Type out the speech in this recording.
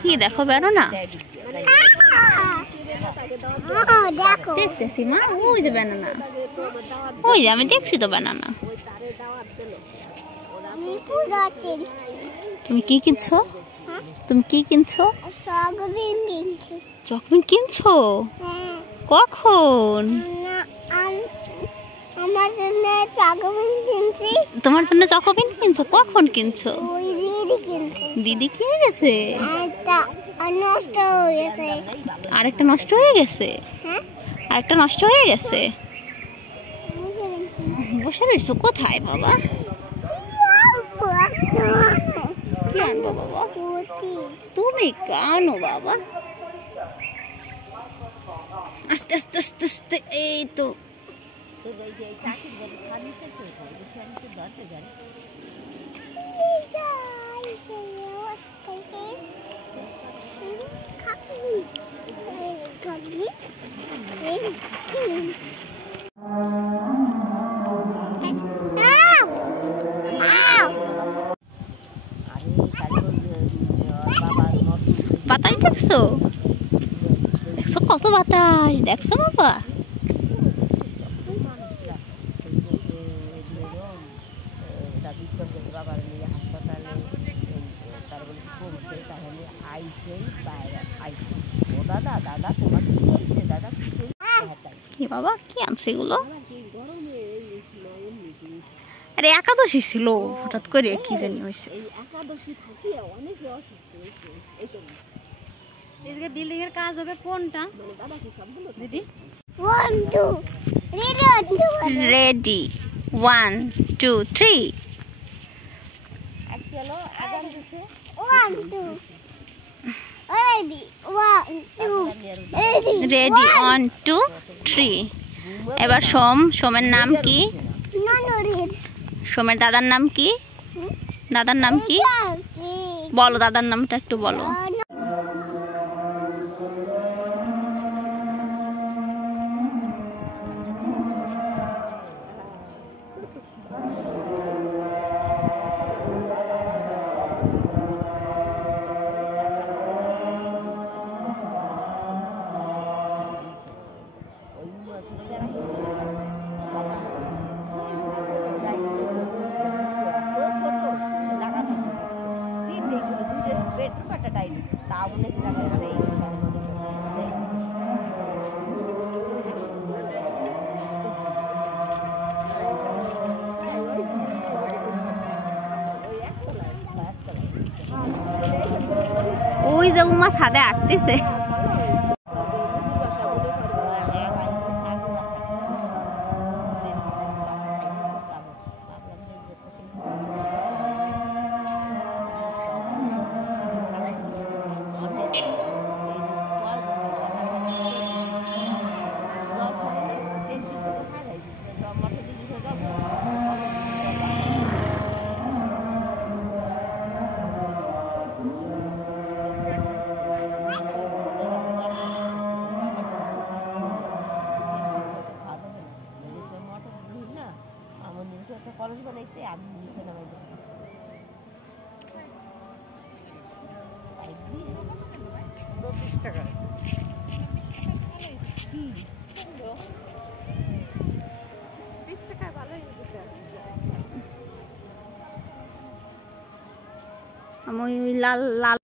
কি দেখো বেনানা? দেখতেছি মা, ওই যে বেনানা, ওই যে আমি দেখছি তো বেনানা। তুমি কি কিনছো? তুমি কি কিনছো? চকলেট কিনছো? কখন? তোমার জন্য চকোবিন কিনছো? কখন কিনছো? দিদি কিনে গেছে। আরেকটা নষ্ট হয়ে গেছে? আরেকটা নষ্ট হয়ে গেছে। বসে রয়েছো কোথায় বাবা? কি আনবো বাবা? তুমি কানো বাবা, আস্তে আস্তে আস্তে আস্তে। এই তো বাতাস দেখছো? দেখছো কত বাতাস? দেখছো বাবা? কি বাবা কি আনছে এগুলো? আরে একাদশী ছিল, হঠাৎ করে কি জানি হয়েছে। বিল্ডিং এর কাজ হবে কোনটা দিদি? রেডি 1 2 3। রেডি 1 2 3। এবার সোমের নাম কি? সোমের দাদার নাম কি? দাদার নাম কি বলো? দাদার নামটা একটু বলো। ওই যে উমা ছাদে আটতেছে। আমি লাল লাল